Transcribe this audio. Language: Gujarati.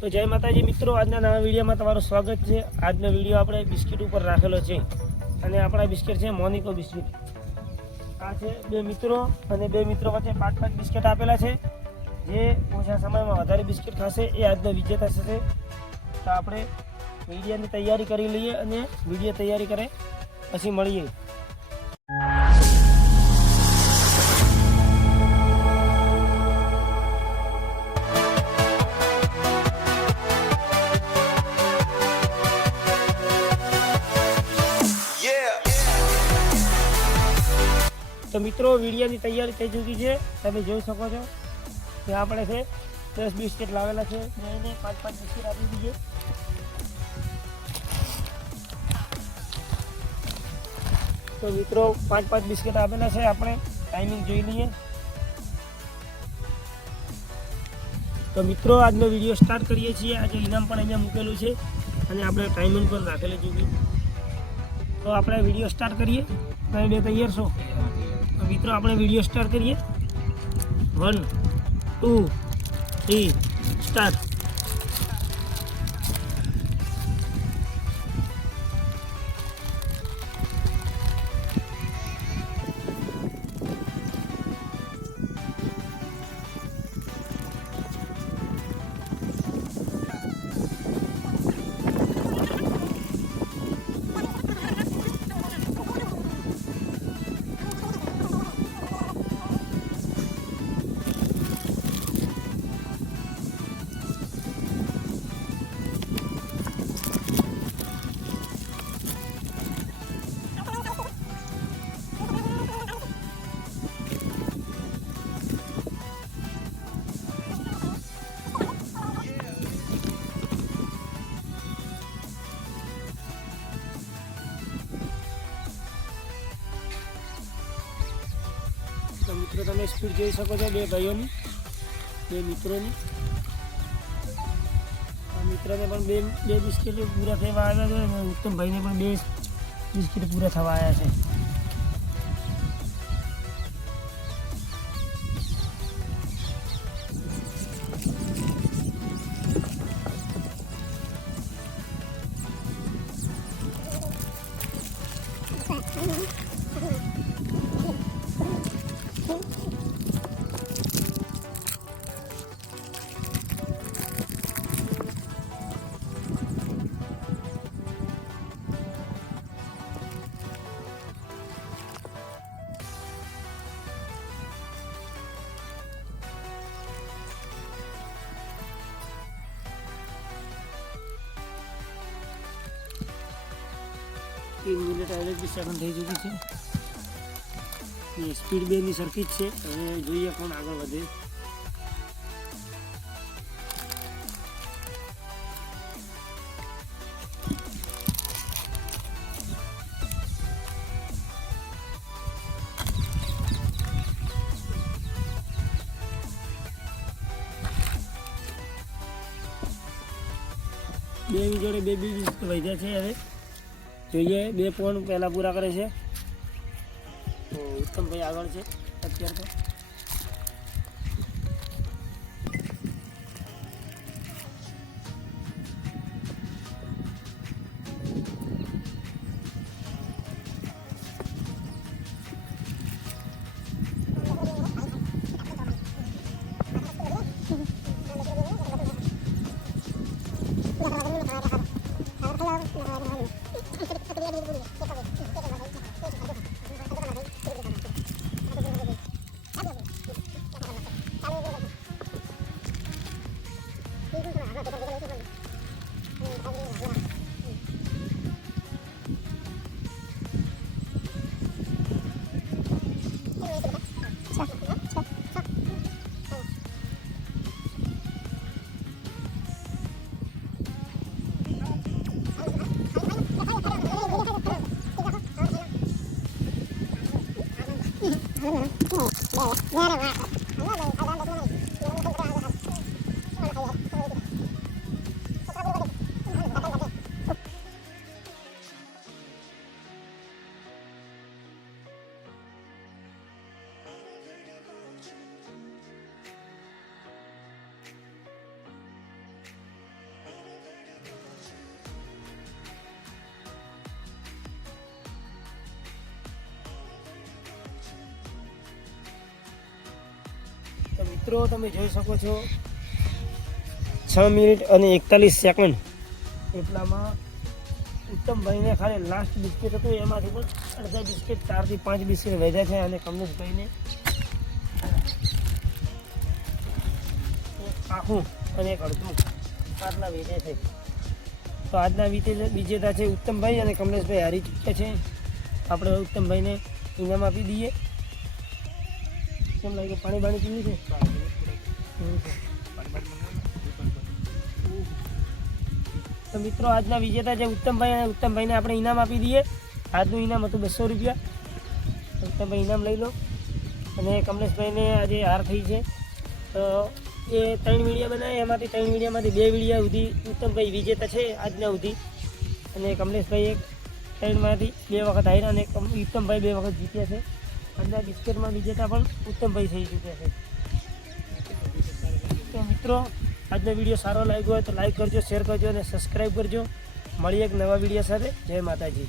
તો જય માતાજી મિત્રો, આજના નવા વિડીયોમાં તમારું સ્વાગત છે. આજનો વીડિયો આપણે બિસ્કિટ ઉપર રાખેલો છે અને આપણા બિસ્કિટ છે મોનિકો બિસ્કિટ. આ છે બે મિત્રો અને બે મિત્રો વચ્ચે પાંચ પાંચ બિસ્કિટ આપેલા છે. જે ઓછા સમયમાં વધારે બિસ્કિટ ખાશે એ આજનો વિજેતા થશે. તો આપણે વિડીયોની તૈયારી કરી લઈએ અને વીડિયો તૈયારી કરે, પછી મળીએ. તો મિત્રો, વીડિયાની તૈયારી થઈ ચૂકી છે. તમે જોઈ શકો છો કે આપણે છે દસ બિસ્કિટ લાવેલા છે. એને પાંચ પાંચ બિસ્કિટ આપી દીધી. તો મિત્રો, પાંચ પાંચ બિસ્કિટ આપેલા છે. આપણે ટાઈમિંગ જોઈ લઈએ. તો મિત્રો, આજનો વીડિયો સ્ટાર્ટ કરીએ છીએ. આજે ઇનામ પણ અહીંયા મૂકેલું છે અને આપણે ટાઈમિંગ પણ રાખેલી જોઈએ તો આપણે વીડિયો સ્ટાર્ટ કરીએ. તમે બે તૈયાર છો? મિત્રો આપણે વીડિયો સ્ટાર્ટ કરીએ. વન ટુ થ્રી સ્ટાર્ટ તમે સ્પીડ જોઈ શકો છો બે ભાઈઓની, બે મિત્રોની. મિત્રને પણ બે બે બિસ્કિટ પૂરા થવા આવ્યા છે અને ઉત્તમભાઈને પણ બે બિસ્કિટ પૂરા થવા આવ્યા છે. તીન મિનિટ આવેલી બી સેકન્ડ થઈ ચૂકી છે. એ સ્પીડ બેની સરખી જ છે. હવે જોઈએ કોણ આગળ વધે. બે જોડે બે બી વધ્યા છે હવે. જોઈએ બે ફોન પહેલાં પૂરા કરે છે તો ઉત્તમભાઈ આગળ છે અત્યારે તો Hello. 모르겠어. もうやる。મિત્રો, તમે જોઈ શકો છો. છ મિનિટ અને એકતાલીસ સેકન્ડ. એટલામાં ઉત્તમભાઈને ખાલી લાસ્ટ બિસ્કિટ હતું, એમાંથી પણ અડધા બિસ્કિટ ચારથી પાંચ બિસ્કિટ વધ્યા છે અને કમલેશભાઈને આખું અને એક અડધું આટલા વેચે છે. તો આજના વિજે વિજેતા છે ઉત્તમભાઈ અને કમલેશભાઈ, હારી ચૂક્યા છે. આપણે ઉત્તમભાઈને ઇનામ આપી દઈએ. કેમ લાગે? પાણી બાણી પીવું છે? તો મિત્રો, આજના વિજેતા છે ઉત્તમભાઈ અને ઉત્તમભાઈને આપણે ઇનામ આપી દઈએ. આજનું ઇનામ હતું બસો રૂપિયા. ઉત્તમભાઈ ઇનામ લઈ લો. અને કમલેશભાઈને આજે હાર થઈ છે. તો એ ત્રણ વિડીયા બનાવે, એમાંથી ત્રણ વિડીયામાંથી બે વિડીયા સુધી ઉત્તમભાઈ વિજેતા છે આજના સુધી. અને કમલેશભાઈ એક ત્રણમાંથી બે વખત હાર્યા અને ઉત્તમભાઈ બે વખત જીત્યા છે. આજના બિસ્કિટમાં વિજેતા પણ ઉત્તમભાઈ થઈ ચૂક્યા છે. તો મિત્રો, આજનો વીડિયો સારો લાગ્યો હોય તો લાઈક કરજો શેર કરજો અને સબસ્ક્રાઈબ કરજો. મળીએ એક નવા વીડિયો સાથે. જય માતાજી.